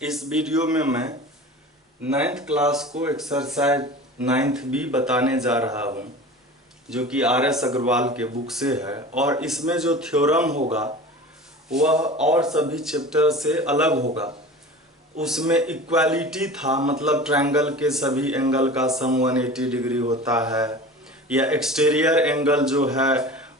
इस वीडियो में मैं 9th क्लास को एक्सरसाइज 9th बी बताने जा रहा हूँ, जो कि RS अग्रवाल के बुक से है। और इसमें जो थ्योरम होगा वह और सभी चैप्टर से अलग होगा। उसमें इक्वालिटी था, मतलब ट्रायंगल के सभी एंगल का सम 180 डिग्री होता है, या एक्सटीरियर एंगल जो है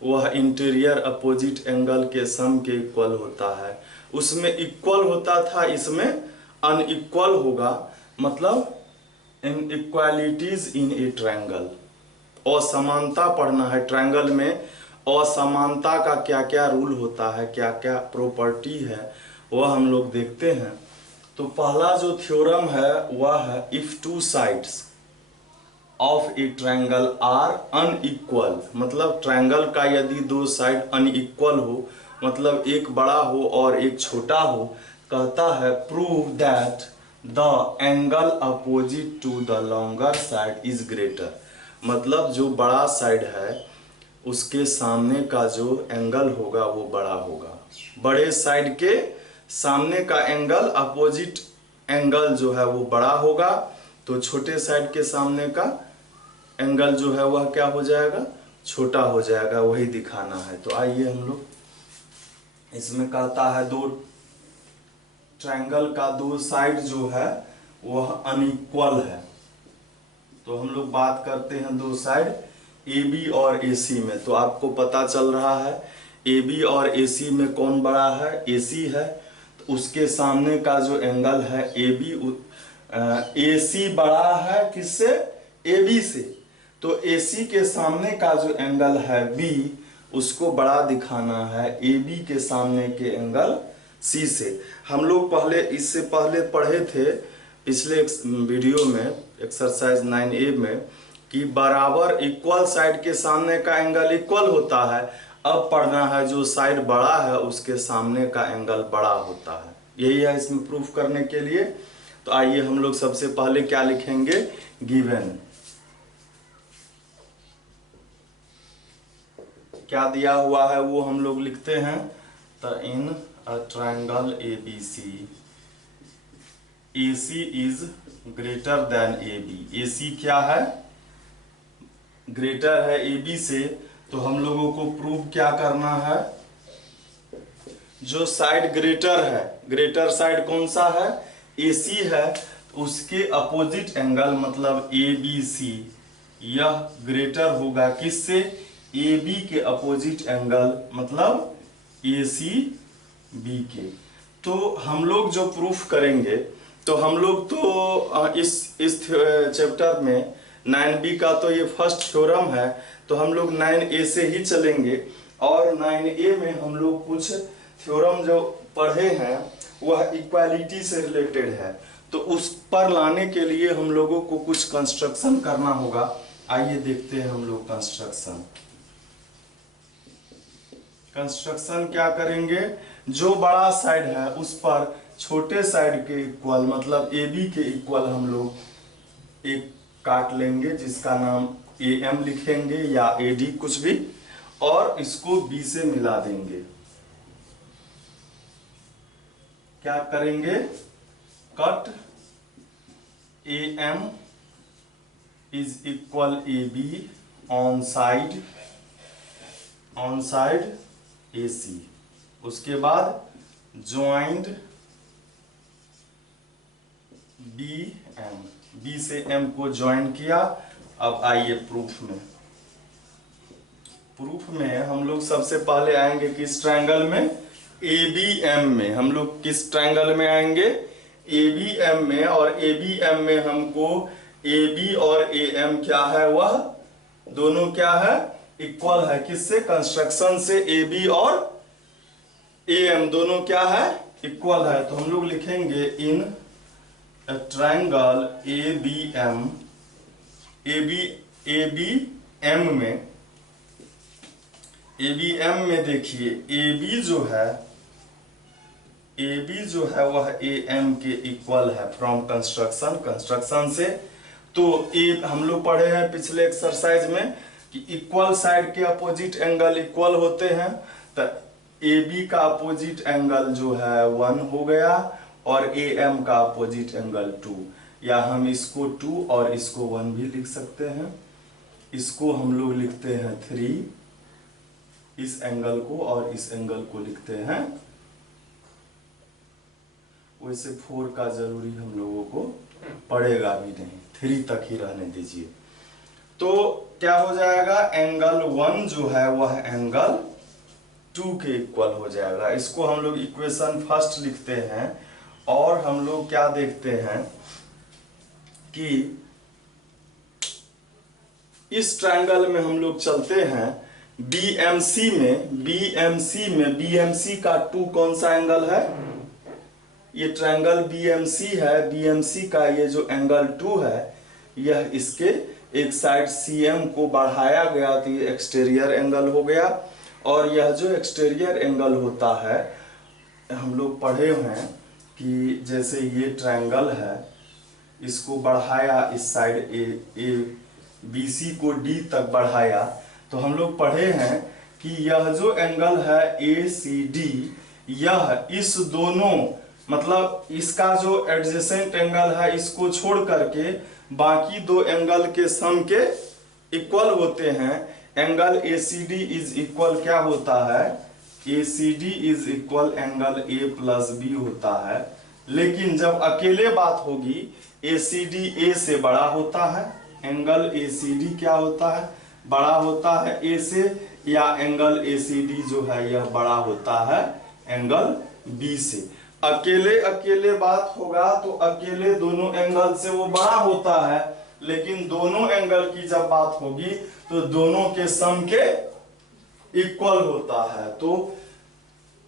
वह इंटीरियर अपोजिट एंगल के सम के इक्वल होता है। उसमें इक्वल होता था, इसमें अनइक्वल होगा, मतलब इनइक्वालिटीज इन ए ट्रायंगल। असमानता पढ़ना है ट्रायंगल में। असमानता का क्या क्या रूल होता है, क्या क्या प्रॉपर्टी है, वह हम लोग देखते हैं। तो पहला जो थ्योरम है वह है, if two sides of a triangle are unequal, मतलब ट्रायंगल का यदि दो साइड अनइक्वल हो, मतलब एक बड़ा हो और एक छोटा हो, कहता है prove that the angle opposite to the longer side is greater. मतलब जो बड़ा साइड है उसके सामने का जो एंगल होगा वो बड़ा होगा। बड़े साइड के सामने का एंगल, अपोजिट एंगल जो है वो बड़ा होगा, तो छोटे साइड के सामने का एंगल जो है वह क्या हो जाएगा, छोटा हो जाएगा। वही दिखाना है। तो आइए हम लोग, इसमें कहता है दो ट्रायंगल का दो साइड जो है वह अनइक्वल है। तो हम लोग बात करते हैं दो साइड AB और AC में। तो आपको पता चल रहा है AB और AC में कौन बड़ा है, AC है। तो उसके सामने का जो एंगल है AB, AC बड़ा है किससे, AB से। तो AC के सामने का जो एंगल है B, उसको बड़ा दिखाना है AB के सामने के एंगल C से। हम लोग पहले, इससे पहले पढ़े थे पिछले वीडियो में एक्सरसाइज 9A में, कि बराबर इक्वल साइड के सामने का एंगल इक्वल होता है। अब पढ़ना है जो साइड बड़ा है उसके सामने का एंगल बड़ा होता है। यही है इसमें प्रूफ करने के लिए। तो आइए हम लोग सबसे पहले क्या लिखेंगे, गिवन। क्या दिया हुआ है वो हम लोग लिखते हैं। तो in a triangle ABC, AC is greater than AB। AC क्या है, ग्रेटर है AB से। तो हम लोगों को प्रूव क्या करना है, जो साइड ग्रेटर है, ग्रेटर साइड कौन सा है, AC है, उसके अपोजिट एंगल मतलब ABC, यह ग्रेटर होगा किससे, AB के अपोजिट एंगल मतलब ACB के। तो हम लोग जो प्रूफ करेंगे, तो हम लोग तो इस चैप्टर में 9B का तो ये फर्स्ट थ्योरम है, तो हम लोग 9A से ही चलेंगे। और 9A में हम लोग कुछ थ्योरम जो पढ़े हैं वह इक्वालिटी से रिलेटेड है। तो उस पर लाने के लिए हम लोगों को कुछ कंस्ट्रक्शन करना होगा। आइए देखते हैं हम लोग कंस्ट्रक्शन। कंस्ट्रक्शन क्या करेंगे, जो बड़ा साइड है उस पर छोटे साइड के इक्वल, मतलब AB के इक्वल हम लोग एक काट लेंगे, जिसका नाम AM लिखेंगे या AD कुछ भी, और इसको B से मिला देंगे। क्या करेंगे, cut AM is equal AB on side AC। उसके बाद ज्वाइंट BM, B से M को ज्वाइन किया। अब आइए प्रूफ में। प्रूफ में हम लोग सबसे पहले आएंगे किस ट्रायंगल में, ABM में। हम लोग किस ट्रायंगल में आएंगे, ABM में। और ABM में हमको AB और AM क्या है, वह दोनों क्या है, इक्वल है। किससे, कंस्ट्रक्शन से AB और AM दोनों क्या है, इक्वल है। तो हम लोग लिखेंगे इन ट्रायंगल ABM, ABM में देखिए AB जो है वह AM के इक्वल है फ्रॉम कंस्ट्रक्शन से। तो हम लोग पढ़े हैं पिछले एक्सरसाइज में कि इक्वल साइड के अपोजिट एंगल इक्वल होते हैं। तो AB का अपोजिट एंगल जो है 1 हो गया, और AM का अपोजिट एंगल 2, या हम इसको 2 और इसको 1 भी लिख सकते हैं। इसको हम लोग लिखते हैं 3, इस एंगल को और इस एंगल को लिखते हैं, वैसे 4 का जरूरी हम लोगों को पड़ेगा भी नहीं, 3 तक ही रहने दीजिए। तो क्या हो जाएगा, एंगल 1 जो है वह एंगल 2 के इक्वल हो जाएगा। इसको हम लोग इक्वेशन फर्स्ट लिखते हैं और हम लोग क्या देखते हैं कि इस ट्रायंगल में हम लोग चलते हैं BMC में। BMC का 2 कौन सा एंगल है, ये ट्रायंगल BMC है। BMC का ये जो एंगल 2 है, यह इसके एक साइड CM को बढ़ाया गया तो ये एक्सटीरियर एंगल हो गया। और यह जो एक्सटीरियर एंगल होता है, हम लोग पढ़े हैं कि जैसे ये ट्रायंगल है, इसको बढ़ाया इस साइड ए BC को D तक बढ़ाया, तो हम लोग पढ़े हैं कि यह जो एंगल है ACD, यह इस दोनों मतलब इसका जो एडजेसेंट एंगल है इसको छोड़ करके बाकी दो एंगल के सम के इक्वल होते हैं। एंगल ACD इज इक्वल क्या होता है, ACD is equal angle A plus B होता है। लेकिन जब अकेले बात होगी, ACD A से बड़ा होता है, एंगल ACD क्या होता है, बड़ा होता है A से, या एंगल ACD जो है यह बड़ा होता है एंगल B से। अकेले अकेले बात होगा तो अकेले दोनों एंगल से वो बड़ा होता है, लेकिन दोनों एंगल की जब बात होगी तो दोनों के सम के इक्वल होता है। तो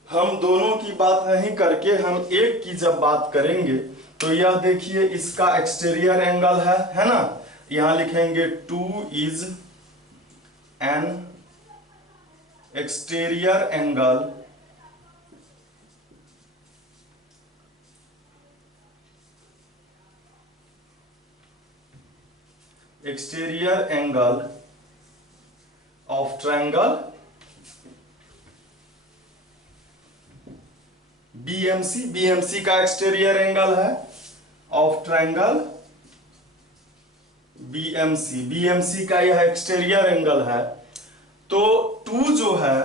हम दोनों की बात नहीं करके हम एक की जब बात करेंगे तो यह देखिए इसका एक्सटीरियर एंगल है ना, यहां लिखेंगे 2 is an exterior angle of triangle BMC का एक्सटीरियर एंगल है ऑफ ट्रायंगल BMC का यह एक्सटीरियर एंगल है। तो 2 जो है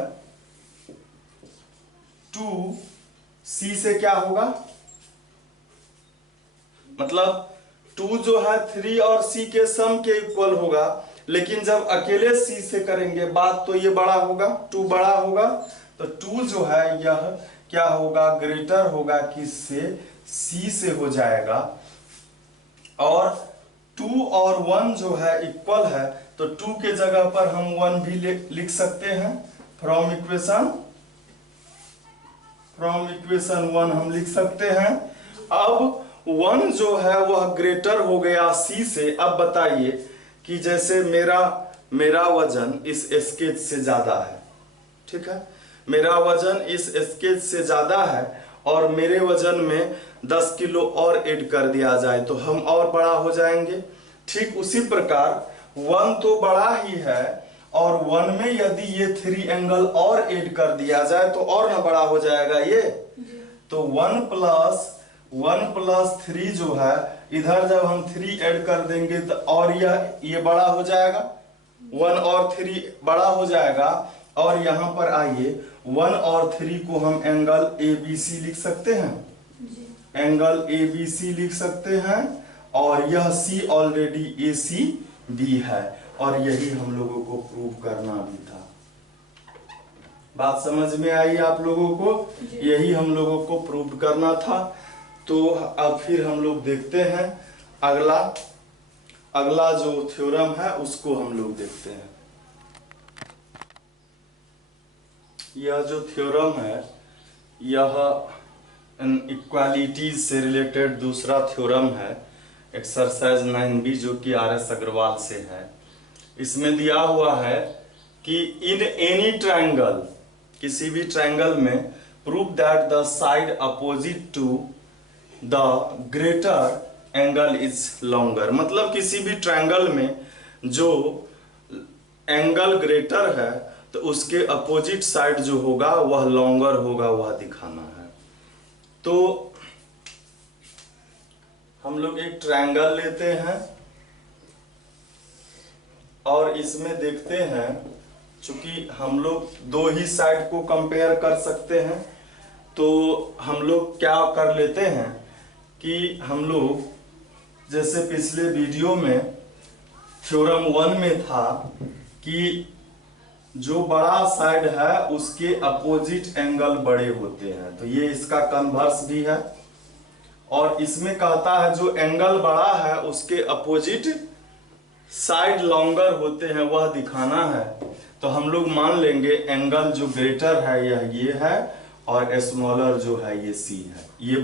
2C से क्या होगा, मतलब 2 जो है 3 और C के सम के इक्वल होगा, लेकिन जब अकेले C से करेंगे बात तो ये बड़ा होगा, 2 बड़ा होगा। तो 2 जो है यह क्या होगा, ग्रेटर होगा किससे, C से हो जाएगा। और 2 और 1 जो है इक्वल है, तो 2 के जगह पर हम 1 भी लिख सकते हैं। फ्रॉम इक्वेशन 1 हम लिख सकते हैं। अब 1 जो है वह ग्रेटर हो गया C से। अब बताइए कि जैसे मेरा वजन इस स्केच से ज्यादा है, ठीक है, मेरा वजन इस स्केच से ज्यादा है और मेरे वजन में 10 किलो और ऐड कर दिया जाए तो हम और बड़ा हो जाएंगे। ठीक उसी प्रकार 1 तो बड़ा ही है और 1 में यदि ये 3 एंगल और ऐड कर दिया जाए तो और ना बड़ा हो जाएगा ये। तो 1 प्लस 3 जो है, इधर जब हम 3 ऐड कर देंगे तो और ये बड़ा हो जाएगा, 1 और 3 बड़ा हो जाएगा। और यहाँ पर आइए 1 और 3 को हम एंगल ABC लिख सकते हैं, एंगल ABC लिख सकते हैं। और यह C ऑलरेडी ACB है और यही हम लोगों को प्रूव करना भी था। बात समझ में आई आप लोगों को, यही हम लोगों को प्रूव करना था। तो अब फिर हम लोग देखते हैं अगला जो थ्योरम है उसको हम लोग देखते हैं। यह जो थ्योरम है यह इक्वालिटीज से रिलेटेड दूसरा थ्योरम है, एक्सरसाइज 9B, जो कि RS अग्रवाल से है। इसमें दिया हुआ है कि इन एनी ट्रायंगल, किसी भी ट्रायंगल में, prove that the side opposite to the greater angle is longer. मतलब किसी भी ट्रायंगल में जो एंगल ग्रेटर है तो उसके अपोजिट साइड जो होगा वह लॉन्गर होगा, वह दिखाना है। तो एक ट्रायंगल लेते हैं और इसमें देखते हैं, चूंकि हम लोग दो ही साइड को कंपेयर कर सकते हैं, तो हम लोग क्या कर लेते हैं कि हम लोग जैसे पिछले वीडियो में थ्योरम 1 में था कि जो बड़ा साइड है उसके अपोजिट एंगल बड़े होते हैं, तो ये इसका कन्वर्स भी है। और इसमें कहता है जो एंगल बड़ा है उसके अपोजिट साइड लॉन्गर होते हैं, वह दिखाना है। तो हम लोग मान लेंगे एंगल जो ग्रेटर है यह ये है और स्मॉलर जो है ये सी है, ये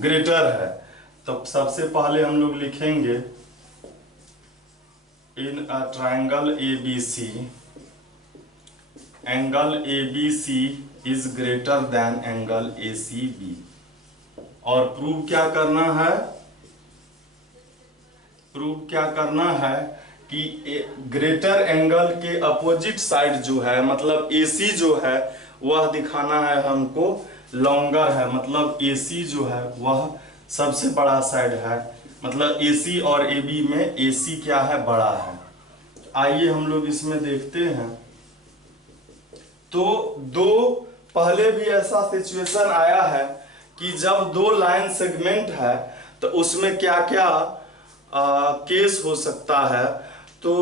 ग्रेटर है। तो सबसे पहले हम लोग लिखेंगे in a triangle ABC angle ABC is greater than angle ACB। और प्रूव क्या करना है, प्रूव क्या करना है कि ग्रेटर एंगल के अपोजिट साइड जो है, मतलब AC जो है वह दिखाना है हमको लॉन्गर है, मतलब AC जो है वह सबसे बड़ा साइड है, मतलब AC और AB में AC क्या है, बड़ा है। आइए हम लोग इसमें देखते हैं। तो पहले भी ऐसा सिचुएशन आया है कि जब दो लाइन सेगमेंट है तो उसमें क्या क्या केस हो सकता है। तो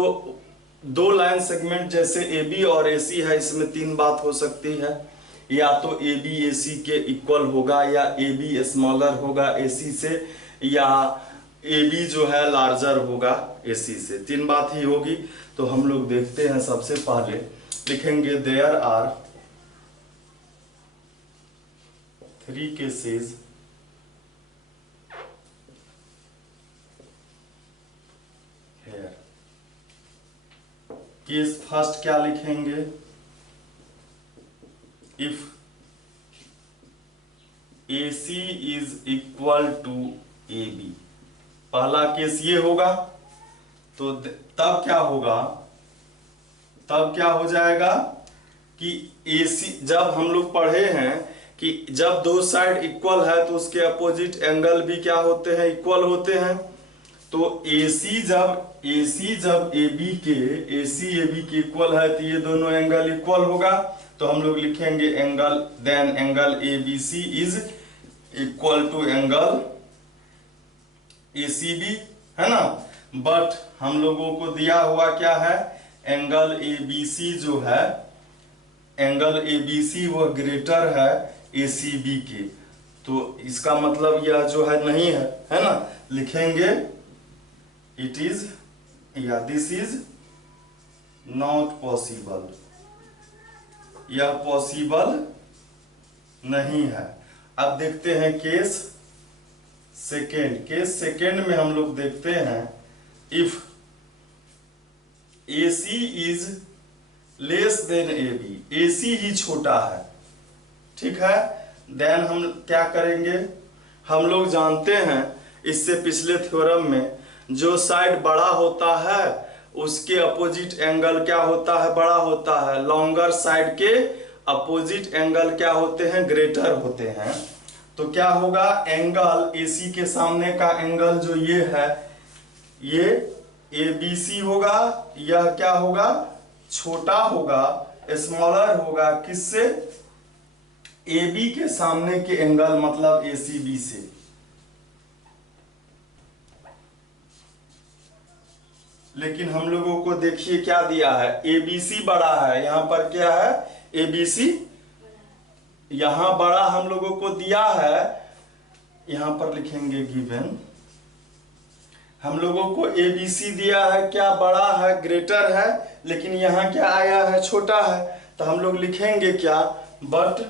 दो लाइन सेगमेंट जैसे AB और AC है, इसमें तीन बात हो सकती है, या तो AB AC के इक्वल होगा, या AB स्मॉलर होगा AC से, या AB जो है लार्जर होगा AC से। तीन बात ही होगी। तो हम लोग देखते हैं, सबसे पहले लिखेंगे there are 3 cases here। Case first क्या लिखेंगे, if AC is equal to AB। पहला केस ये होगा, तो तब क्या होगा, तब क्या हो जाएगा कि AC, जब हम लोग पढ़े हैं कि जब दो साइड इक्वल है तो उसके अपोजिट एंगल भी क्या होते हैं, इक्वल होते हैं। तो AC जब AB के इक्वल है तो ये दोनों एंगल इक्वल होगा। तो हम लोग लिखेंगे angle, then angle ABC is equal to angle ACB, है ना। बट हम लोगों को दिया हुआ क्या है, एंगल ABC जो है, एंगल ABC वह ग्रेटर है ACB के। तो इसका मतलब यह जो है नहीं है ना। लिखेंगे इट इज, या दिस इज नॉट पॉसिबल, यह पॉसिबल नहीं है। अब देखते हैं केस सेकेंड। केस सेकेंड में हम लोग देखते हैं if AC is less than AB, AC ही छोटा है, ठीक है। देन हम क्या करेंगे, हम लोग जानते हैं इससे पिछले थ्योरम में, जो साइड बड़ा होता है उसके अपोजिट एंगल क्या होता है, बड़ा होता है। लॉन्गर साइड के अपोजिट एंगल क्या होते हैं, ग्रेटर होते हैं। तो क्या होगा, एंगल AC के सामने का एंगल जो ये है, ये ABC होगा, यह क्या होगा, छोटा होगा, स्मॉलर होगा, किससे, AB के सामने के एंगल मतलब ACB से। लेकिन हम लोगों को देखिए क्या दिया है, ABC बड़ा है, यहां पर क्या है, ABC यहां बड़ा हम लोगों को दिया है। यहां पर लिखेंगे गिवन, हम लोगों को ABC दिया है, क्या बड़ा है, ग्रेटर है, लेकिन यहां क्या आया है, छोटा है। तो हम लोग लिखेंगे क्या, but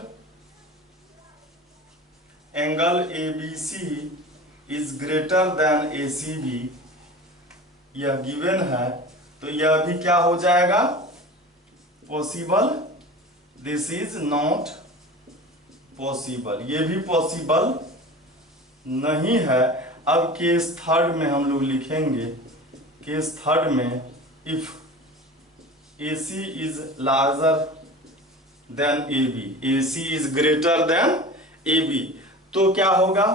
angle ABC is greater then ACB, यह गिवन है। तो यह भी क्या हो जाएगा, possible, this is not possible, ये भी पॉसिबल नहीं है। अब केस थर्ड में हम लोग लिखेंगे, केस थर्ड में if AC is larger than AB, AC is greater than AB, तो क्या होगा,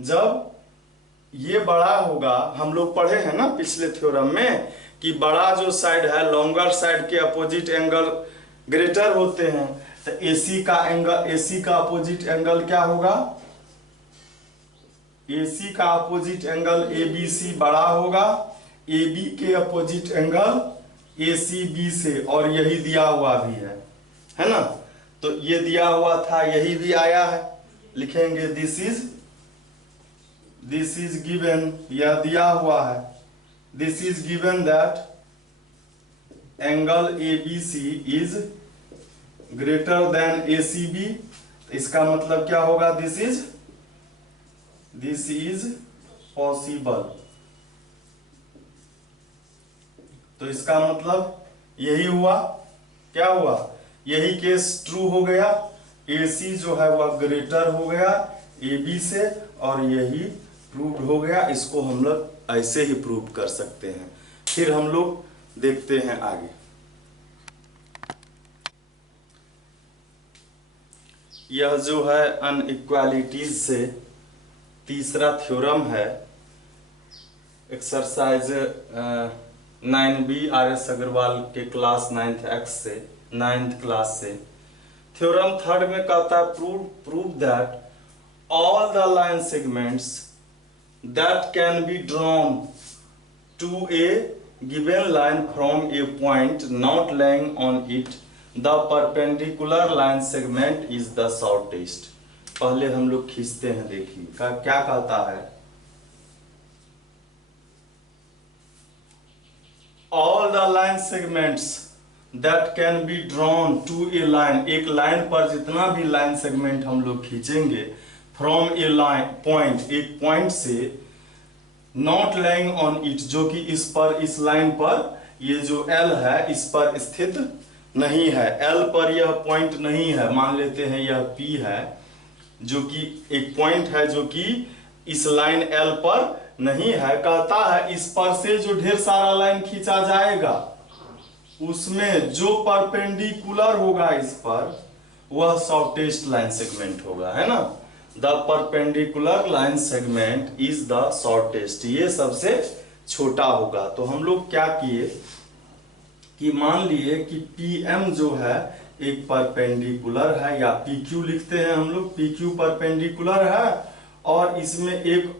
जब ये बड़ा होगा, हम लोग पढ़े हैं ना पिछले थ्योरम में कि बड़ा जो साइड है लॉन्गर साइड के अपोजिट एंगल ग्रेटर होते हैं, तो AC का एंगल, AC का अपोजिट एंगल क्या होगा, AC का अपोजिट एंगल ABC बड़ा होगा, AB के अपोजिट एंगल ACB से, और यही दिया हुआ भी है ना। तो ये दिया हुआ था, यही भी आया है, लिखेंगे दिस इज गिवन, यह दिया हुआ है, this is given that angle ABC is greater then ACB। इसका मतलब क्या होगा, दिस इज पॉसिबल। तो इसका मतलब यही हुआ, क्या हुआ, यही केस ट्रू हो गया, AC जो है वह ग्रेटर हो गया AB से, और यही प्रूव हो गया। इसको हम लोग ऐसे ही प्रूव कर सकते हैं। फिर हम लोग देखते हैं आगे। यह जो है अनइक्वालिटीज से तीसरा थ्योरम है, एक्सरसाइज 9B RS अग्रवाल के क्लास 9th X से, 9th क्लास से। थ्योरम थर्ड में कहता है prove that all the line segments that can be drawn to a given line from a point not lying on it, the perpendicular line segment is the shortest। पहले हम लोग खींचते हैं, देखिए क्या कहता है, all the line segments that can be drawn to a line, एक लाइन पर जितना भी लाइन सेगमेंट हम लोग खींचेंगे फ्रॉम ए लाइन पॉइंट, एक पॉइंट से, नॉट लाइंग ऑन इट, जो कि इस पर, इस लाइन पर, ये जो L है इस पर स्थित नहीं है, L पर यह पॉइंट नहीं है, मान लेते हैं यह P है, जो कि एक पॉइंट है जो कि इस लाइन L पर नहीं है। कहता है इस पर से जो ढेर सारा लाइन खींचा जाएगा उसमें जो परपेंडिकुलर होगा इस पर, वह शॉर्टेस्ट लाइन सेगमेंट होगा, है ना। The perpendicular line segment is the shortest, ये सबसे छोटा होगा। तो हम लोग क्या किए कि मान लिए कि PM जो है एक परपेंडिकुलर है, या PQ लिखते हैं हम लोग, PQ परपेंडिकुलर है, और इसमें एक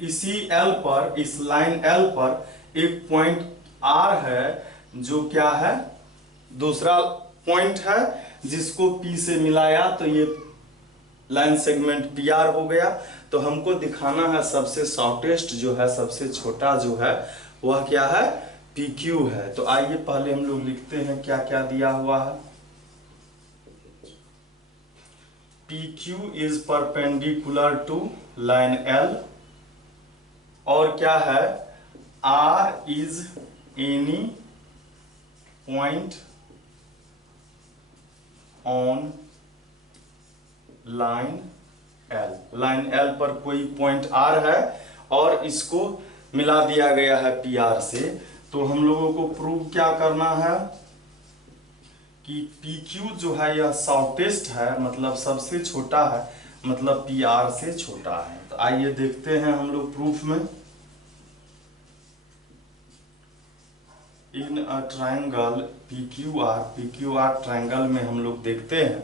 इसी L पर, इस लाइन L पर एक पॉइंट R है, जो क्या है, दूसरा पॉइंट है, जिसको P से मिलाया तो ये लाइन सेगमेंट PR हो गया। तो हमको दिखाना है सबसे शॉर्टेस्ट जो है, सबसे छोटा जो है, वह क्या है, PQ है। तो आइए पहले हम लोग लिखते हैं क्या क्या दिया हुआ है। PQ is perpendicular to line L, और क्या है, R is any point on line L, line L पर कोई पॉइंट R है और इसको मिला दिया गया है PR से। तो हम लोगों को प्रूव क्या करना है कि PQ जो है यह शॉर्टेस्ट है, मतलब सबसे छोटा है, मतलब PR से छोटा है। तो आइए देखते हैं हम लोग प्रूफ में। इन अ ट्रायंगल PQR ट्रायंगल में हम लोग देखते हैं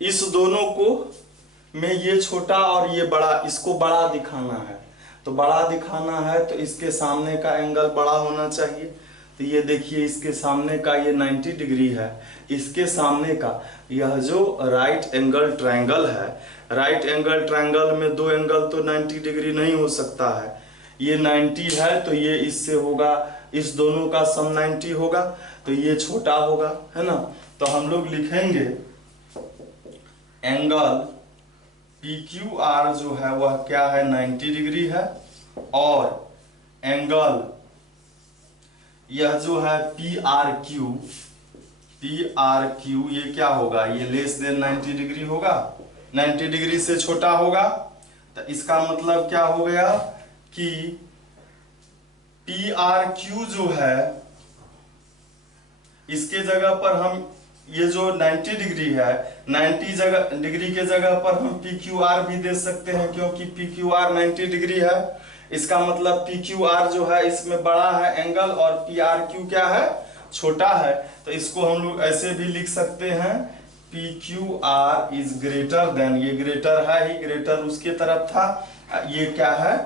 इस दोनों को में ये छोटा और ये बड़ा, इसको बड़ा दिखाना है। तो बड़ा दिखाना है तो इसके सामने का एंगल बड़ा होना चाहिए। तो ये देखिए इसके सामने का ये 90 डिग्री है, इसके सामने का यह जो राइट एंगल ट्रायंगल है, राइट एंगल ट्रायंगल में दो एंगल तो 90 डिग्री नहीं हो सकता है। ये 90 है तो ये इससे होगा, इस दोनों का सम 90 होगा, तो ये छोटा होगा, है ना। तो हम लोग लिखेंगे एंगल PQR जो है वह क्या है, 90 डिग्री है, और एंगल यह जो है PRQ ये क्या होगा, ये लेस देन 90 डिग्री होगा, 90 डिग्री से छोटा होगा। तो इसका मतलब क्या हो गया कि PRQ जो है इसके जगह पर हम ये जो 90 डिग्री है, 90 डिग्री के जगह पर हम PQR भी दे सकते हैं, क्योंकि PQR 90 डिग्री है। इसका मतलब PQR जो है इसमें बड़ा है एंगल और PRQ क्या है, छोटा है। तो इसको हम लोग ऐसे भी लिख सकते हैं, PQR इज ग्रेटर देन, ये ग्रेटर है ही, ग्रेटर उसके तरफ था, ये क्या है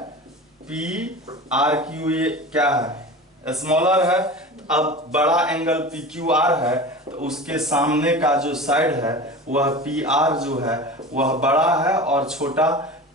PRQ, ये क्या है स्मॉलर है। अब बड़ा एंगल PQR है तो उसके सामने का जो साइड है वह PR जो है वह बड़ा है और छोटा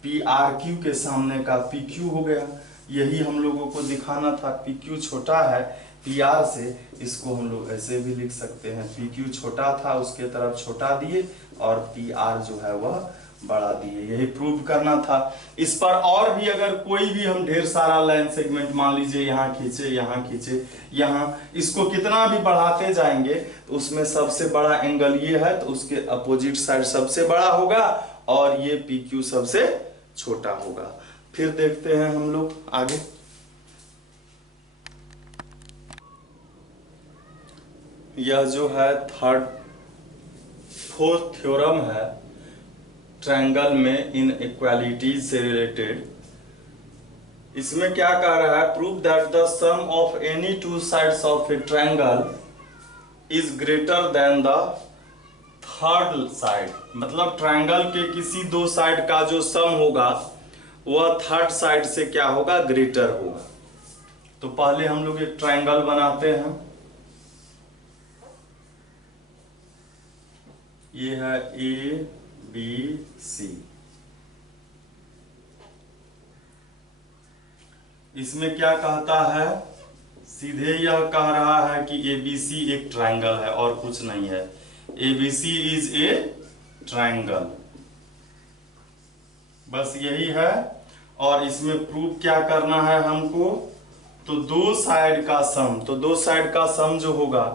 PRQ के सामने का PQ हो गया। यही हम लोगों को दिखाना था, PQ छोटा है PR से, इसको हम लोग ऐसे भी लिख सकते हैं, PQ छोटा था उसके तरफ छोटा दिए और PR जो है वह बढ़ा दिए, यही प्रूव करना था। इस पर और भी अगर कोई भी हम ढेर सारा लाइन सेगमेंट मान लीजिए यहाँ खींचे, यहाँ खींचे, यहाँ, इसको कितना भी बढ़ाते जाएंगे तो उसमें सबसे बड़ा एंगल ये है तो उसके अपोजिट साइड सबसे बड़ा होगा और ये PQ सबसे छोटा होगा। फिर देखते हैं हम लोग आगे। यह जो है फोर्थ थ्योरम है ट्रायंगल में इनइक्वालिटीज से रिलेटेड। इसमें क्या कह रहा है, prove that the sum of any two sides of a triangle is greater than the third side. मतलब ट्रायंगल के किसी दो साइड का जो सम होगा वह थर्ड साइड से क्या होगा, ग्रेटर होगा। तो पहले हम लोग एक ट्रायंगल बनाते हैं, ये है ABC। इसमें क्या कहता है, सीधे यह कह रहा है कि ABC एक ट्रायंगल है और कुछ नहीं है, ABC इज ए ट्रायंगल, बस यही है। और इसमें प्रूफ क्या करना है हमको, तो दो साइड का सम, तो दो साइड का सम जो होगा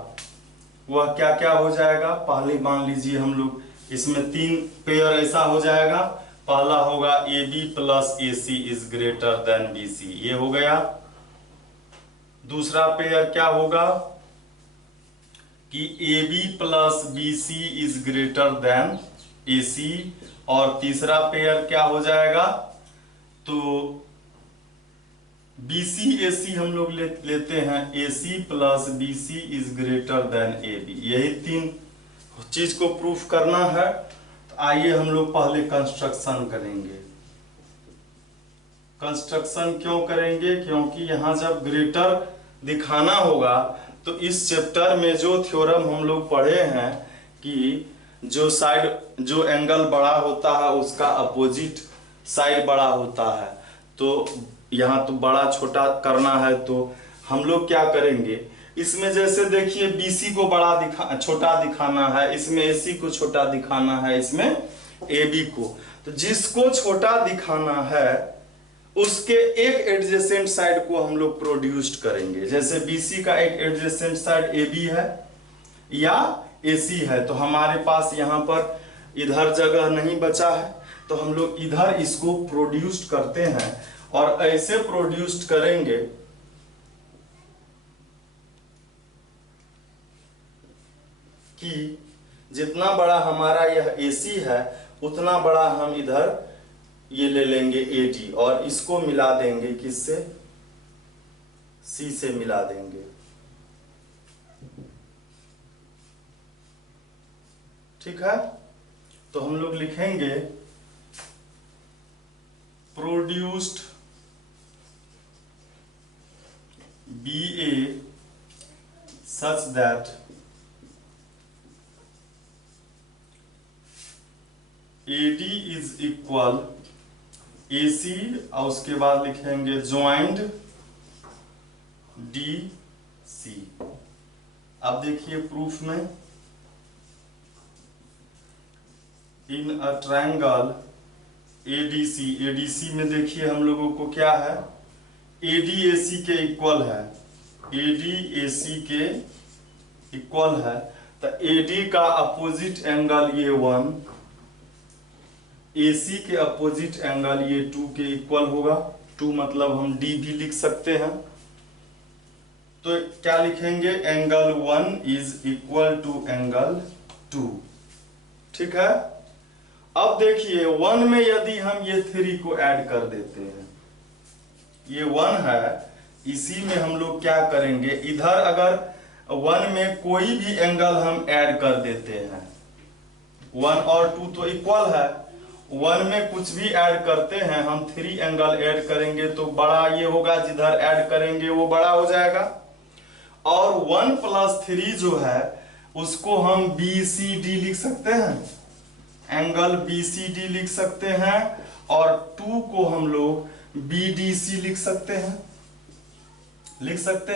वह क्या क्या हो जाएगा, पहले मान लीजिए हम लोग इसमें तीन पेयर ऐसा हो जाएगा। पहला होगा AB plus AC is greater then BC, ये हो गया। दूसरा पेयर क्या होगा कि AB plus BC is greater then AC। और तीसरा पेयर क्या हो जाएगा, तो BC AC हम लोग लेते हैं, AC plus BC is greater than AB। यही तीन चीज को प्रूफ करना है। तो आइए हम लोग पहले कंस्ट्रक्शन करेंगे। कंस्ट्रक्शन क्यों करेंगे, क्योंकि यहां जब ग्रेटर दिखाना होगा तो इस चैप्टर में जो थ्योरम हम लोग पढ़े हैं कि जो साइड, जो एंगल बड़ा होता है उसका अपोजिट साइड बड़ा होता है। तो यहाँ तो बड़ा छोटा करना है तो हम लोग क्या करेंगे, इसमें जैसे देखिए BC को बड़ा छोटा दिखाना है, इसमें AC को छोटा दिखाना है, इसमें AB को। तो जिसको छोटा दिखाना है उसके एक एडजेसेंट साइड को हम लोग प्रोड्यूस्ड करेंगे। जैसे BC का एक एडजेसेंट साइड AB है या AC है, तो हमारे पास यहाँ पर इधर जगह नहीं बचा है तो हम लोग इधर इसको प्रोड्यूस्ड करते हैं। और ऐसे प्रोड्यूस्ड करेंगे कि जितना बड़ा हमारा यह AC है उतना बड़ा हम इधर ये ले लेंगे AD और इसको मिला देंगे किससे, C से मिला देंगे। ठीक है, तो हम लोग लिखेंगे produced BA such that AD is equal AC और उसके बाद लिखेंगे ज्वाइंड DC। अब देखिए प्रूफ में, इन अ ट्रायंगल ADC में देखिए हम लोगों को क्या है, ADAC के इक्वल है, ADAC के इक्वल है। तो AD का अपोजिट एंगल ये 1, AC के अपोजिट एंगल ये 2 के इक्वल होगा। 2 मतलब हम D भी लिख सकते हैं। तो क्या लिखेंगे, angle 1 is equal to angle 2। ठीक है, अब देखिए 1 में यदि हम ये 3 को ऐड कर देते हैं, ये 1 है, इसी में हम लोग क्या करेंगे, इधर अगर 1 में कोई भी एंगल हम ऐड कर देते हैं, 1 और 2 तो इक्वल है, 1 में कुछ भी ऐड करते हैं हम, 3 एंगल ऐड करेंगे तो बड़ा ये होगा, जिधर ऐड करेंगे वो बड़ा हो जाएगा। और 1 + 3 जो है उसको हम BCD लिख सकते हैं, एंगल BCD लिख सकते हैं, और 2 को हम लोग BDC लिख सकते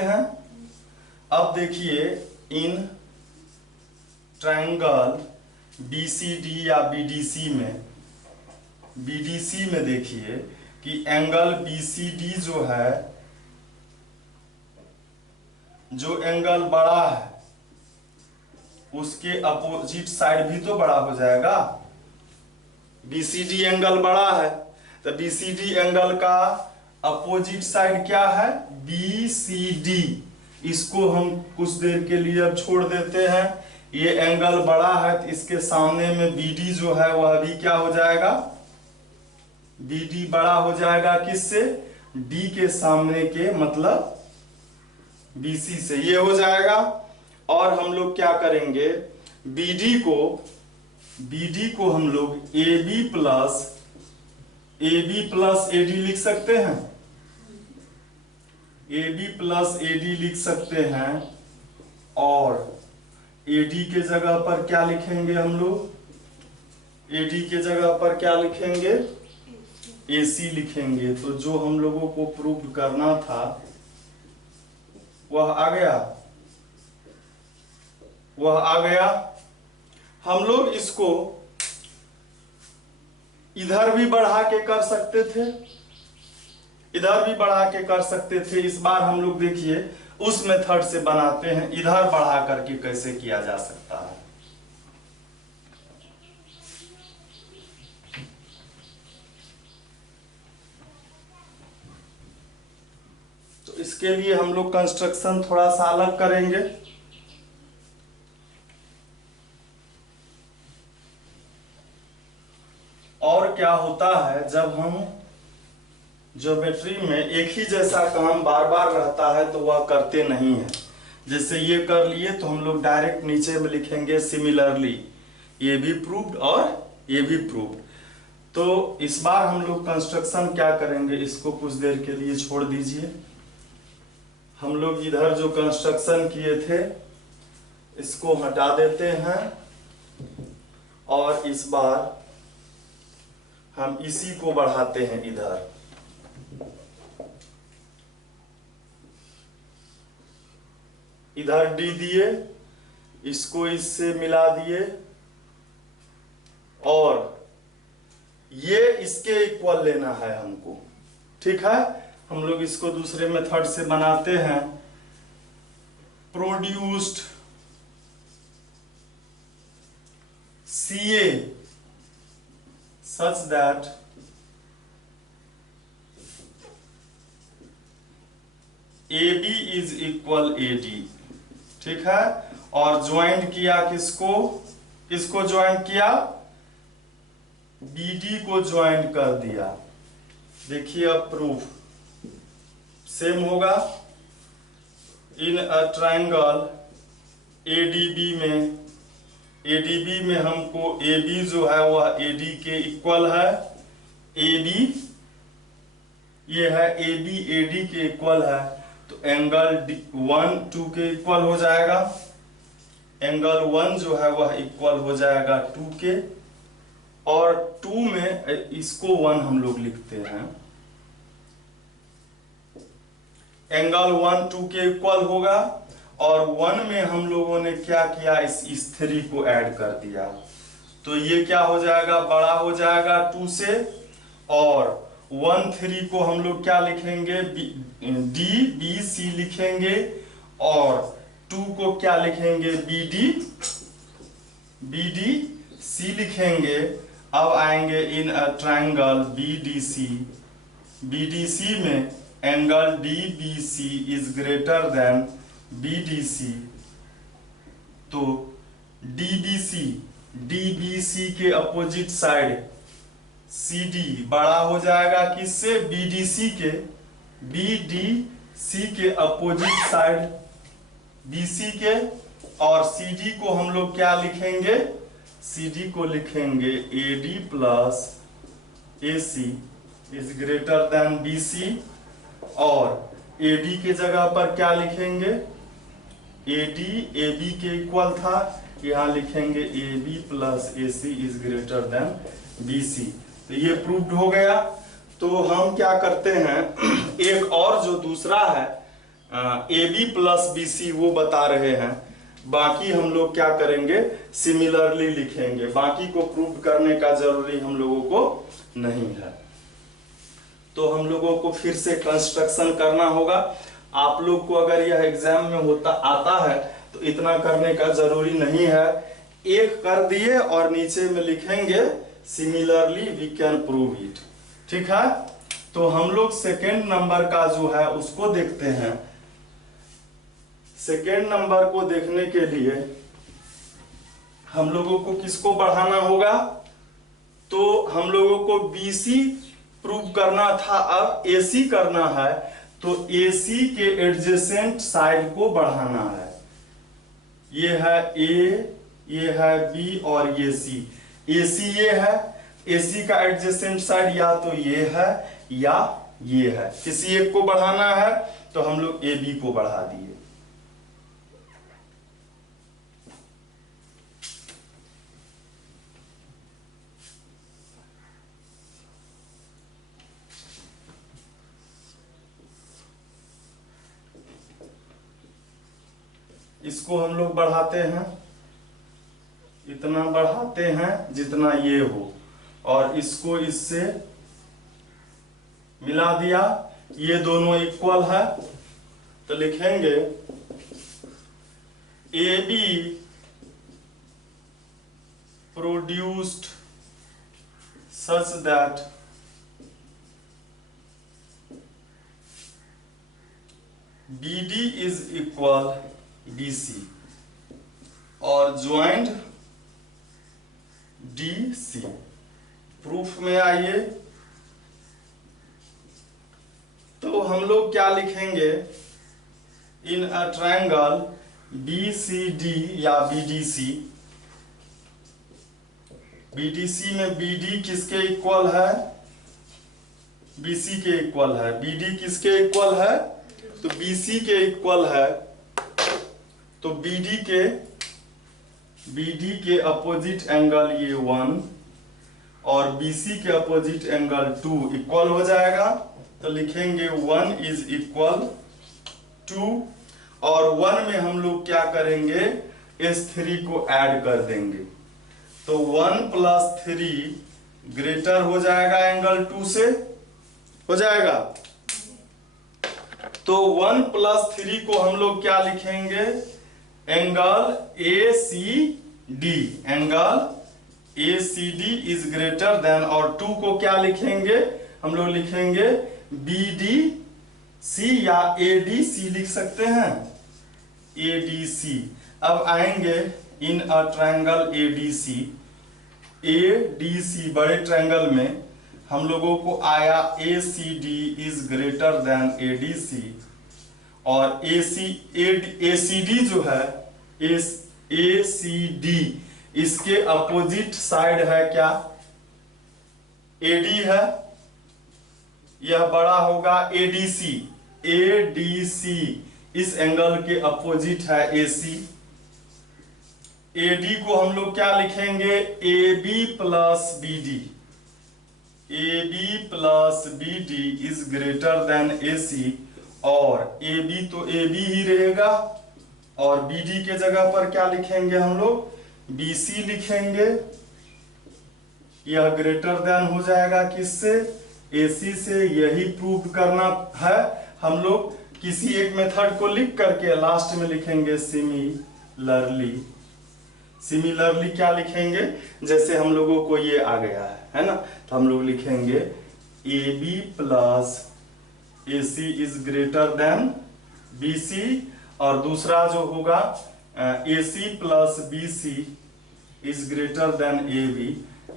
हैं। अब देखिए इन ट्रायंगल BCD या BDC में देखिए कि एंगल BCD जो है, जो एंगल बड़ा है उसके अपोजिट साइड भी तो बड़ा हो जाएगा। BCD एंगल बड़ा है तो BCD एंगल का अपोजिट साइड क्या है, BCD। इसको हम कुछ देर के लिए अब छोड़ देते हैं, ये एंगल बड़ा है तो इसके सामने में BD जो है वह भी क्या हो जाएगा, BD बड़ा हो जाएगा किससे, D के सामने के मतलब BC से, ये हो जाएगा। और हम लोग क्या करेंगे, BD को हम लोग AB प्लस AD लिख सकते हैं, AB प्लस AD लिख सकते हैं। और AD के जगह पर क्या लिखेंगे हम लोग, AD के जगह पर क्या लिखेंगे, AC लिखेंगे। तो जो हम लोगों को प्रूव करना था वह आ गया। हम लोग इसको इधर भी बढ़ा के कर सकते थे, इधर भी बढ़ा के कर सकते थे। इस बार हम लोग देखिए उस मेथड से बनाते हैं, इधर बढ़ा करके कैसे किया जा सकता है। तो इसके लिए हम लोग कंस्ट्रक्शन थोड़ा सा अलग करेंगे। और क्या होता है, जब हम ज्योमेट्री में एक ही जैसा काम बार बार रहता है तो वह करते नहीं है। जैसे ये कर लिए तो हम लोग डायरेक्ट नीचे में लिखेंगे सिमिलरली, ये भी प्रूव्ड और ये भी प्रूव्ड। तो इस बार हम लोग कंस्ट्रक्शन क्या करेंगे, इसको कुछ देर के लिए छोड़ दीजिए। हम लोग इधर जो कंस्ट्रक्शन किए थे इसको हटा देते हैं, और इस बार हम इसी को बढ़ाते हैं इधर। इधर D दिए, इसको इससे मिला दिए, और ये इसके इक्वल लेना है हमको। ठीक है, हम लोग इसको दूसरे मेथड से बनाते हैं। Produced CA such that AB is equal AD। ठीक है, और ज्वाइंट किया किसको ज्वाइंट किया, BD को ज्वाइंट कर दिया। देखिए अब प्रूफ सेम होगा। इन अ ट्रायंगल ADB में हमको AB जो है वह AD के इक्वल है, AB ये है AB AD के इक्वल है, तो एंगल 1 2 के इक्वल हो जाएगा। एंगल 1 जो है वह इक्वल हो जाएगा 2 के, और 2 में इसको 1 हम लोग लिखते हैं। एंगल 1 2 के इक्वल होगा, और 1 में हम लोगों ने क्या किया, इस 3 को ऐड कर दिया, तो ये क्या हो जाएगा, बड़ा हो जाएगा 2 से। और 1 3 को हम लोग क्या लिखेंगे, DBC लिखेंगे, और 2 को क्या लिखेंगे, BDC लिखेंगे। अब आएंगे इन अ ट्रायंगल BDC में angle DBC is greater then BDC, तो DBC, DBC के अपोजिट साइड CD बड़ा हो जाएगा किससे? BDC के, BDC के अपोजिट साइड BC के, और CD को हम लोग क्या लिखेंगे? CD को लिखेंगे AD plus AC is greater then BC, और AD के जगह पर क्या लिखेंगे? AD AB के इक्वल था, यहाँ लिखेंगे AB plus AC is greater then BC। तो ये प्रूव्ड हो गया। तो हम क्या करते हैं, एक और जो दूसरा है AB प्लस BC वो बता रहे हैं, बाकी हम लोग क्या करेंगे? सिमिलरली लिखेंगे, बाकी को प्रूव करने का जरूरी हम लोगों को नहीं है। तो हम लोगों को फिर से कंस्ट्रक्शन करना होगा। आप लोग को अगर यह एग्जाम में आता है तो इतना करने का जरूरी नहीं है, एक कर दिए और नीचे में लिखेंगे similarly we can prove it. ठीक है, तो हम लोग सेकेंड नंबर का जो है उसको देखते हैं। सेकेंड नंबर को देखने के लिए हम लोगों को किसको बढ़ाना होगा? तो हम लोगों को BC प्रूव करना था, अब AC करना है। तो AC के एडजेसेंट साइड को बढ़ाना है। ये है A, ये है B और ये C। AC ये है, AC का एडजेसेंट साइड या तो ये है या ये है, किसी एक को बढ़ाना है तो हम लोग AB को बढ़ा दिए। इसको हम लोग बढ़ाते हैं, इतना बढ़ाते हैं जितना ये हो, और इसको इससे मिला दिया, ये दोनों इक्वल है। तो लिखेंगे AB produced such that BD is equal BC और ज्वाइंट DC। प्रूफ में आइए, तो हम लोग क्या लिखेंगे? इन अ ट्रायंगल BCD या BDC, BDC में BD किसके इक्वल है? BC के इक्वल है। BD किसके इक्वल है? तो BC के इक्वल है। तो BD के अपोजिट एंगल ये 1 और BC के अपोजिट एंगल 2 इक्वल हो जाएगा। तो लिखेंगे 1 इज इक्वल 2, और 1 में हम लोग क्या करेंगे? S3 को ऐड कर देंगे। तो 1 प्लस 3 ग्रेटर हो जाएगा एंगल 2 से, हो जाएगा। तो 1 प्लस 3 को हम लोग क्या लिखेंगे? Angle ACD, angle ACD is greater then, और 2 को क्या लिखेंगे? हम लोग लिखेंगे BDC या ADC लिख सकते हैं, ADC। अब आएंगे इन अ ट्रायंगल ADC बड़े ट्रायंगल में हम लोगों को आया ACD is greater then ADC, और ACD जो है ACD इसके अपोजिट साइड है क्या? AD है, यह बड़ा होगा ADC। ADC इस एंगल के अपोजिट है AC। AD को हम लोग क्या लिखेंगे? AB plus BD, AB plus BD is greater then AC, और AB तो AB ही रहेगा, और BD के जगह पर क्या लिखेंगे हम लोग? BC लिखेंगे। यह ग्रेटर देन हो जाएगा किससे? AC से। यही प्रूव करना है। हम लोग किसी एक मेथड को लिख करके लास्ट में लिखेंगे सिमिलरली। सिमिलरली क्या लिखेंगे? जैसे हम लोगों को ये आ गया है ना, तो हम लोग लिखेंगे AB plus AC is greater then BC, और दूसरा जो होगा AC plus BC is greater than AB,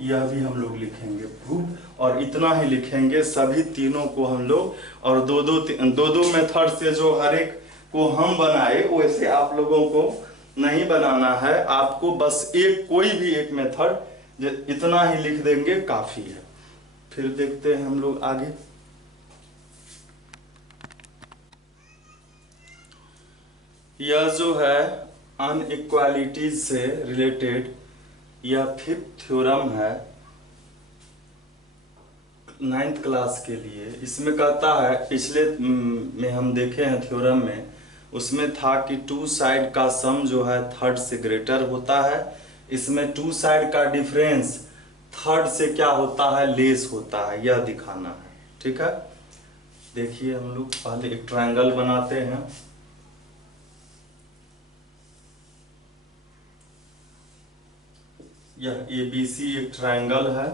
यह भी हम लोग लिखेंगे प्रूफ। और इतना ही लिखेंगे, सभी तीनों को हम लोग, और दो दो मेथड से जो हर एक को हम बनाए वैसे आप लोगों को नहीं बनाना है। आपको बस एक कोई भी एक मेथड इतना ही लिख देंगे काफी है। फिर देखते हैं हम लोग आगे। यह जो है अनइक्वालिटीज से रिलेटेड यह फिफ्थ थ्योरम है 9th क्लास के लिए। इसमें कहता है, पिछले में हम देखे हैं थ्योरम में, उसमें था कि टू साइड का सम जो है थर्ड से ग्रेटर होता है। इसमें टू साइड का डिफरेंस थर्ड से क्या होता है, लेस होता है, यह दिखाना है। ठीक है, देखिए हम लोग पहले एक ट्रायंगल बनाते हैं। यह ABC एक ट्रायंगल है।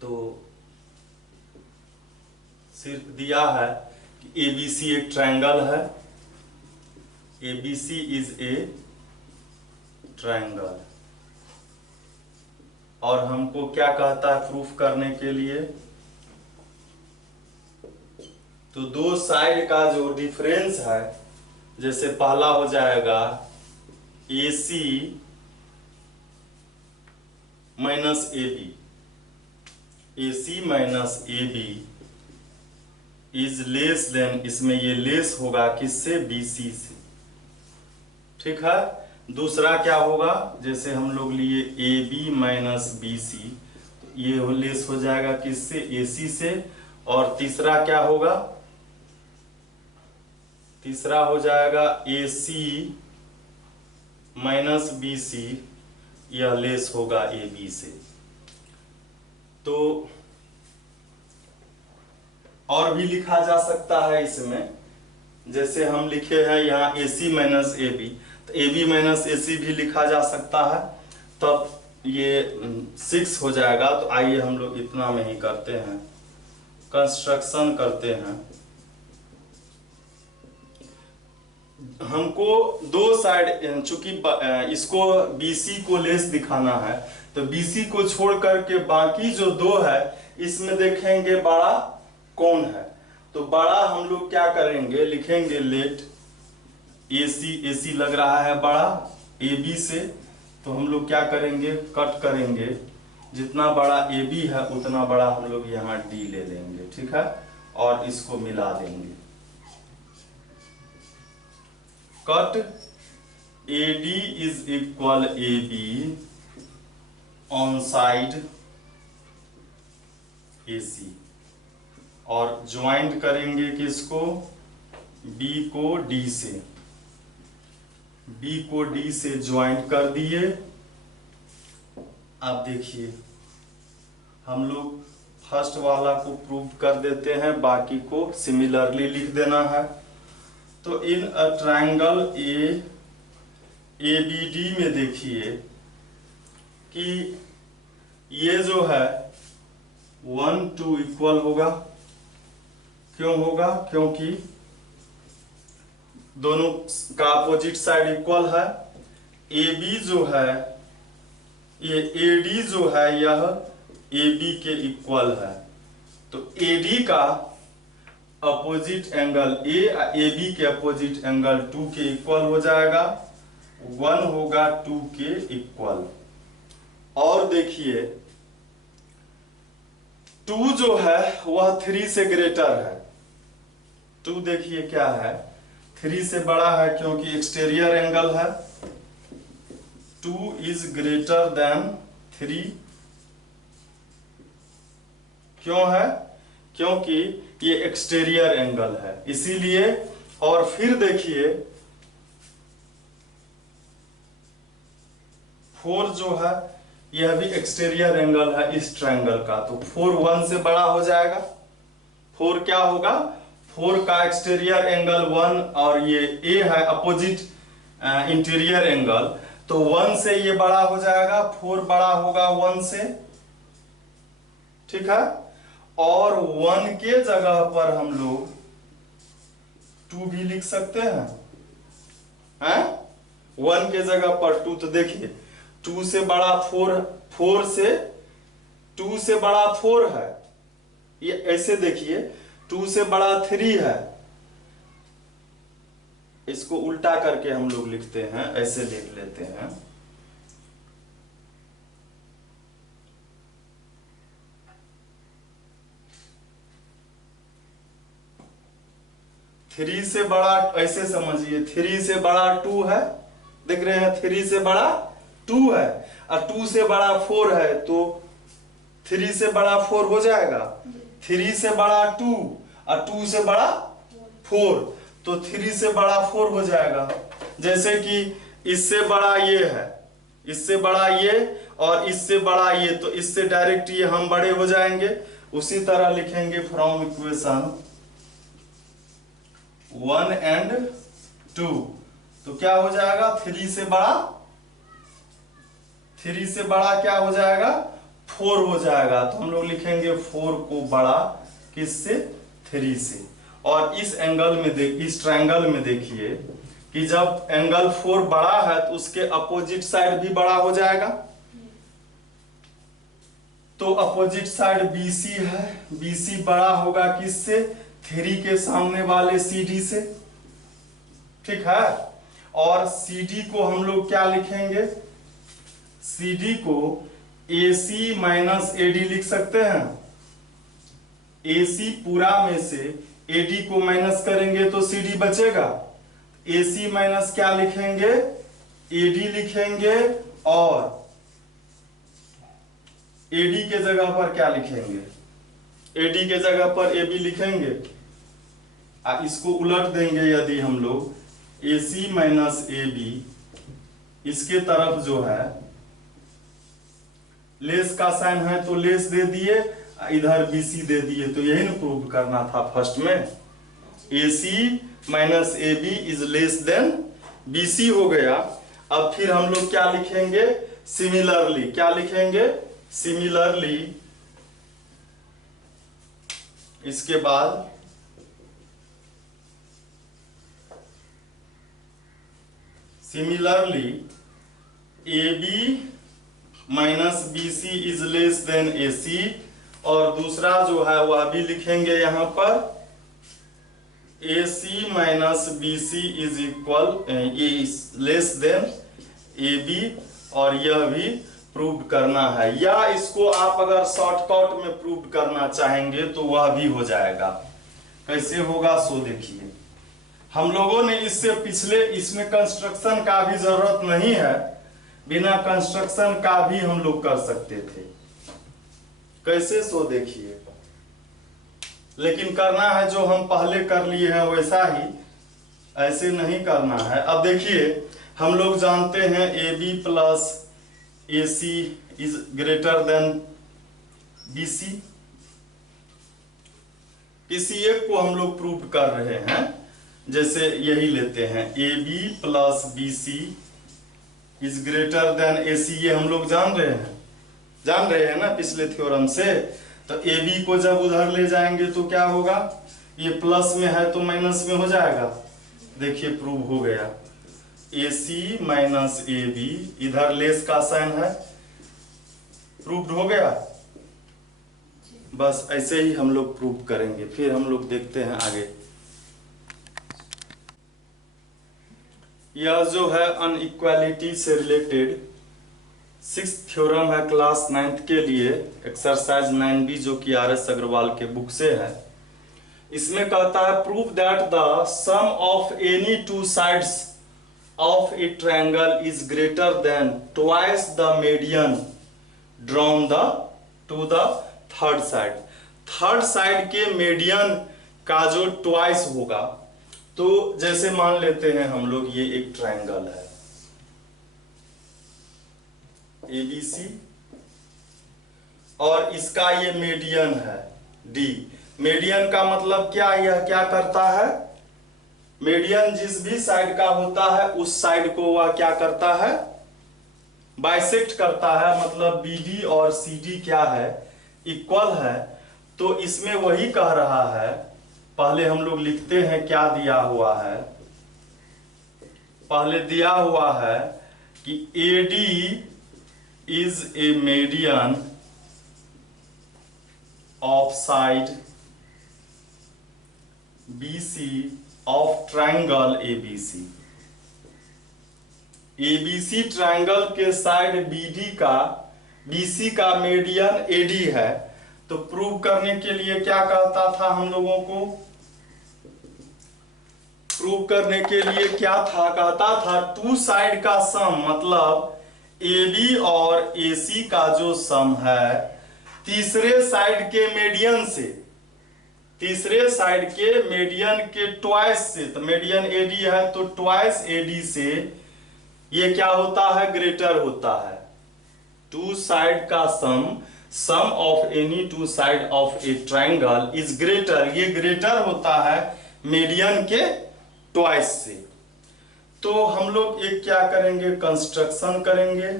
तो सिर्फ दिया है कि ABC एक ट्रायंगल है, ABC इज ए ट्रायंगल। और हमको क्या कहता है प्रूफ करने के लिए, तो दो साइड का जो डिफरेंस है, जैसे पहला हो जाएगा AC minus AB, AC minus AB is less than, इसमें ये लेस होगा किससे, BC से। ठीक है, दूसरा क्या होगा, जैसे हम लोग लिए AB माइनस BC, तो ये लेस हो जाएगा किससे, AC से। और तीसरा क्या होगा, तीसरा हो जाएगा AC माइनस BC, यह लेस होगा AB से। तो और भी लिखा जा सकता है इसमें, जैसे हम लिखे हैं यहाँ AC माइनस AB, तो AB माइनस AC भी लिखा जा सकता है, तब ये 6 हो जाएगा। तो आइए हम लोग इतना में ही करते हैं, कंस्ट्रक्शन करते हैं। हमको दो साइड, चूंकि इसको BC को लेस दिखाना है, तो BC को छोड़ करके बाकी जो दो है इसमें देखेंगे बड़ा कौन है। तो बड़ा हम लोग क्या करेंगे, लिखेंगे लेट AC लग रहा है बड़ा AB से, तो हम लोग क्या करेंगे, कट करेंगे, जितना बड़ा AB है उतना बड़ा हम लोग यहाँ D ले लेंगे। ठीक है, और इसको मिला देंगे, cut AD is equal AB on side AC, और ज्वाइंट करेंगे किसको, B को D से, B को D से ज्वाइंट कर दिए। अब देखिए हम लोग फर्स्ट वाला को प्रूव कर देते हैं, बाकी को सिमिलरली लिख देना है। तो इन अ ट्रायंगल ABD में देखिए कि ये जो है 1 2 इक्वल होगा। क्यों होगा, क्योंकि दोनों का अपोजिट साइड इक्वल है। AB जो है, ये AD जो है यह AB के इक्वल है। तो AD का अपोजिट एंगल A AB के अपोजिट एंगल 2 के इक्वल हो जाएगा, 1 होगा 2 के इक्वल। और देखिए 2 जो है वह 3 से ग्रेटर है। 2 देखिए क्या है, 3 से बड़ा है, क्योंकि एक्सटीरियर एंगल है। 2 इज ग्रेटर देन 3, क्यों है, क्योंकि ये एक्सटीरियर एंगल है, इसीलिए। और फिर देखिए 4 जो है यह भी एक्सटीरियर एंगल है इस ट्रायंगल का, तो 4 1 से बड़ा हो जाएगा। 4 क्या होगा, 4 का एक्सटीरियर एंगल 1 और ये A है अपोजिट इंटीरियर एंगल, तो 1 से ये बड़ा हो जाएगा, 4 बड़ा होगा 1 से। ठीक है, और 1 के जगह पर हम लोग 2 भी लिख सकते हैं, हैं? 1 के जगह पर 2, तो देखिए 2 से बड़ा 4, 4 से 2 से बड़ा 4 है, ये ऐसे देखिए 2 से बड़ा 3 है, इसको उल्टा करके हम लोग लिखते हैं, ऐसे लिख लेते हैं। थ्री से बड़ा, ऐसे समझिए 3 से बड़ा 2 है, देख रहे हैं 3 से बड़ा 2 है, और 2 से बड़ा 4 है, तो 3 से बड़ा 4 हो जाएगा, 3 से बड़ा 2 और 2 से बड़ा 4, तो 3 से बड़ा 4 हो जाएगा। जैसे कि इससे बड़ा ये है, इससे बड़ा ये और इससे बड़ा ये, तो इससे डायरेक्ट ये हम बड़े हो जाएंगे। उसी तरह लिखेंगे फ्रॉम इक्वेशन 1 and 2, तो क्या हो जाएगा 3 से बड़ा क्या हो जाएगा 4 हो जाएगा, तो हम लोग लिखेंगे 4 को बड़ा किससे 3 से। और इस एंगल में इस ट्रायंगल में देखिए कि जब एंगल 4 बड़ा है तो उसके अपोजिट साइड भी बड़ा हो जाएगा, तो अपोजिट साइड BC है, BC बड़ा होगा किससे 3 के सामने वाले CD से, ठीक है। और CD को हम लोग क्या लिखेंगे, CD को AC माइनस AD लिख सकते हैं। AC पूरा में से AD को माइनस करेंगे तो CD बचेगा, AC माइनस क्या लिखेंगे AD लिखेंगे, और AD के जगह पर क्या लिखेंगे, AD के जगह पर AB लिखेंगे। इसको उलट देंगे यदि हम लोग AC माइनस AB, इसके तरफ जो है लेस का साइन है तो लेस दे दिए, इधर BC दे दिए, तो यही ना प्रूव करना था फर्स्ट में, AC minus AB is less than BC हो गया। अब फिर हम लोग क्या लिखेंगे सिमिलरली, क्या लिखेंगे सिमिलरली, इसके बाद similarly AB minus BC is less than AC, और दूसरा जो है वह भी लिखेंगे यहां पर AC minus BC is equal less than AB, और यह भी प्रूव करना है। या इसको आप अगर शॉर्टकट में प्रूव करना चाहेंगे तो वह भी हो जाएगा। कैसे होगा सो देखिए, हम लोगों ने इससे पिछले, इसमें कंस्ट्रक्शन का भी जरूरत नहीं है, बिना कंस्ट्रक्शन का भी हम लोग कर सकते थे। कैसे सो देखिए, लेकिन करना है जो हम पहले कर लिए हैं वैसा ही, ऐसे नहीं करना है। अब देखिए हम लोग जानते हैं AB plus AC is greater then BC, किसी एक को हम लोग प्रूव कर रहे हैं, जैसे यही लेते हैं AB plus BC is greater then AC, ये हम लोग जान रहे हैं ना पिछले थ्योरम से। तो AB को जब उधर ले जाएंगे तो क्या होगा, ये प्लस में है तो माइनस में हो जाएगा, देखिए प्रूव हो गया। AC माइनस AB, इधर लेस का साइन है, प्रूव्ड हो गया। बस ऐसे ही हम लोग प्रूव करेंगे, फिर हम लोग देखते हैं आगे। यह जो है अनइक्वालिटी से रिलेटेड 6th थ्योरम है क्लास 9th के लिए, एक्सरसाइज 9B जो कि RS अग्रवाल के बुक से है। इसमें कहता है prove that the sum of any two sides of a triangle is greater than twice the median drawn to the third side. Third side के मीडियन का जो ट्वाइस होगा, तो जैसे मान लेते हैं हम लोग ये एक ट्रायंगल है ABC, और इसका ये मीडियन है D। मीडियन का मतलब क्या, यह क्या करता है, मीडियन जिस भी साइड का होता है उस साइड को वह क्या करता है, बाइसेक्ट करता है। मतलब BD और CD क्या है, इक्वल है। तो इसमें वही कह रहा है पहले हम लोग लिखते हैं क्या दिया हुआ है। पहले दिया हुआ है कि AD is a median of side BC of triangle ABC। ABC triangle के साइड BC का मीडियन AD है। तो प्रूव करने के लिए क्या कहता था हम लोगों को, प्रूव करने के लिए क्या था, कहता था टू साइड का सम, मतलब AB और AC का जो सम है तीसरे साइड के मीडियन से, तीसरे साइड के मीडियन के ट्वाइस से, तो मीडियन AD है तो ट्वाइस AD से ये क्या होता है, ग्रेटर होता है। टू साइड का sum of any two side of a triangle is greater, ये ग्रेटर होता है मीडियन के ट्वाइस से। तो हम लोग एक क्या करेंगे, कंस्ट्रक्शन करेंगे।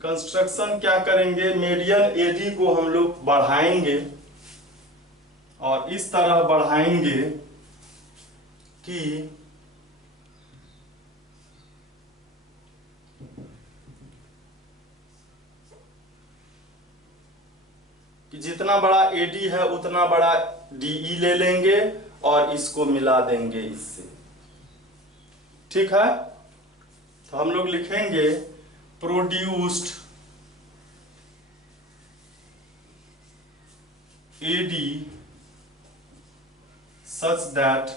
कंस्ट्रक्शन क्या करेंगे, मीडियन AD को हम लोग बढ़ाएंगे और इस तरह बढ़ाएंगे कि जितना बड़ा AD है उतना बड़ा DE ले लेंगे और इसको मिला देंगे इससे, ठीक है। तो हम लोग लिखेंगे produced AD such that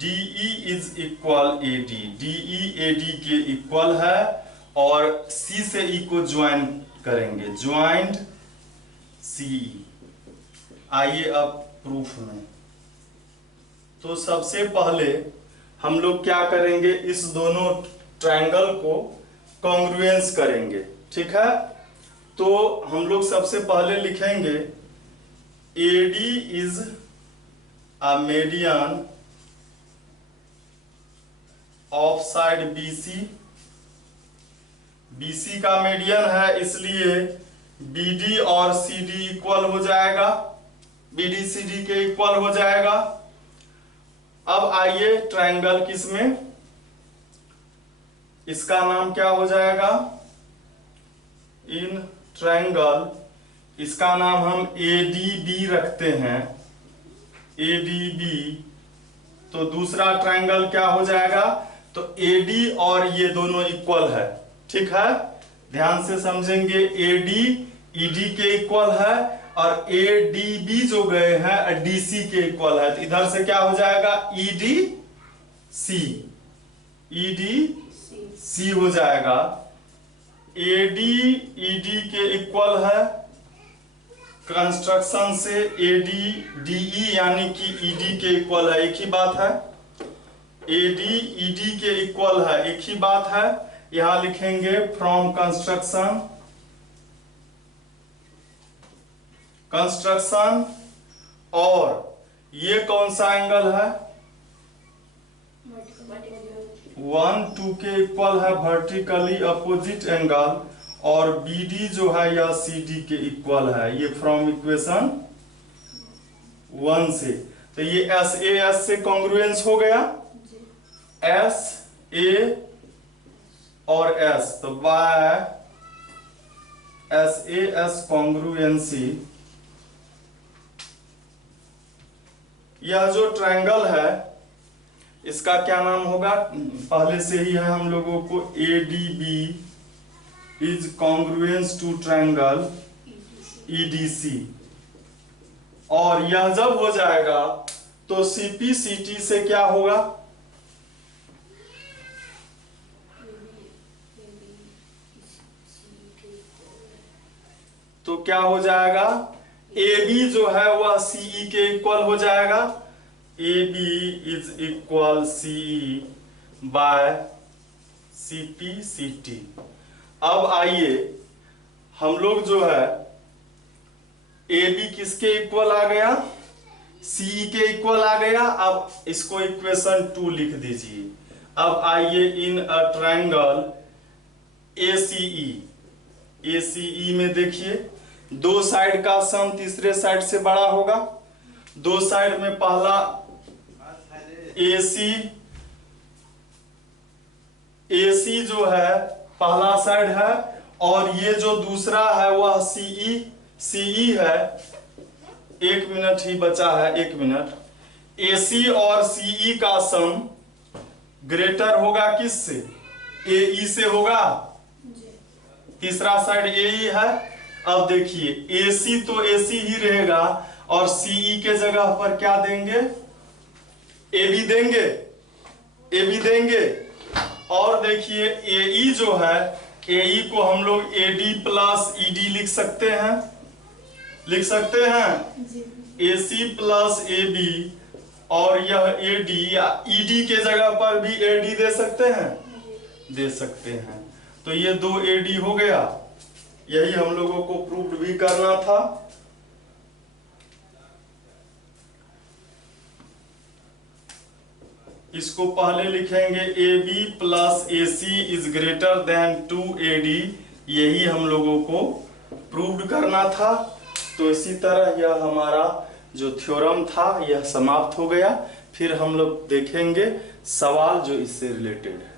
DE is equal AD, DE AD के इक्वल है और C से E को ज्वाइन करेंगे, ज्वाइंड CE। आइए अब प्रूफ में। तो सबसे पहले हम लोग क्या करेंगे, इस दोनों ट्रायंगल को कॉन्ग्रुएंस करेंगे, ठीक है। तो हम लोग सबसे पहले लिखेंगे AD is a median of side BC का मीडियन है, इसलिए BD और CD इक्वल हो जाएगा, BD CD के इक्वल हो जाएगा। अब आइए ट्रायंगल किसमें, इसका नाम क्या हो जाएगा, इन ट्रायंगल इसका नाम हम ADB रखते हैं, ADB। तो दूसरा ट्रायंगल क्या हो जाएगा, तो AD और ये दोनों इक्वल है, ठीक है। ध्यान से समझेंगे, AD ED के इक्वल है और ADB जो गए हैं DC के इक्वल है, तो इधर से क्या हो जाएगा, EDC, EDC हो जाएगा। AD ED के इक्वल है, कंस्ट्रक्शन से AD DE यानी कि ED के इक्वल है, एक ही बात है। AD ED के इक्वल है, एक ही बात है। यहां लिखेंगे फ्रॉम कंस्ट्रक्शन, कंस्ट्रक्शन। और ये कौन सा एंगल है, 1 2 के इक्वल है, वर्टिकली अपोजिट एंगल। और BD जो है या CD के इक्वल है, ये फ्रॉम इक्वेशन 1 से। तो ये SAS से कॉन्ग्रुएंस हो गया, SA और S, तो बाय SAS कॉन्ग्रुएंसी यह जो ट्रायंगल है इसका क्या नाम होगा, पहले से ही है हम लोगों को, ADB is congruence to triangle EDC। और यह जब हो जाएगा तो CPCT से क्या होगा, तो क्या हो जाएगा, AB जो है वह CE के इक्वल हो जाएगा, AB is equal CE by CPCT। अब आइए हम लोग जो है AB किसके इक्वल आ गया, CE के इक्वल आ गया। अब इसको इक्वेशन 2 लिख दीजिए। अब आइए इन अ ट्रायंगल ACE, ACE में देखिए दो साइड का सम तीसरे साइड से बड़ा होगा। दो साइड में पहला AC जो है पहला साइड है, और ये जो दूसरा है वह CE है। 1 मिनट ही बचा है, 1 मिनट। AC और CE का सम ग्रेटर होगा किससे? AE से होगा। तीसरा साइड AE है। अब देखिए AC तो AC ही रहेगा, और CE के जगह पर क्या देंगे? AB देंगे, AB देंगे। और देखिए AE जो है, AE को हम लोग AD प्लस ED लिख सकते हैं, लिख सकते हैं। AC प्लस AB, और यह AD या ED के जगह पर भी AD दे सकते हैं, दे सकते हैं। तो ये 2 AD हो गया। यही हम लोगों को प्रूव भी करना था। इसको पहले लिखेंगे AB plus AC is greater then 2 AD। यही हम लोगों को प्रूव करना था। तो इसी तरह यह हमारा जो थ्योरम था यह समाप्त हो गया। फिर हम लोग देखेंगे सवाल जो इससे रिलेटेड है।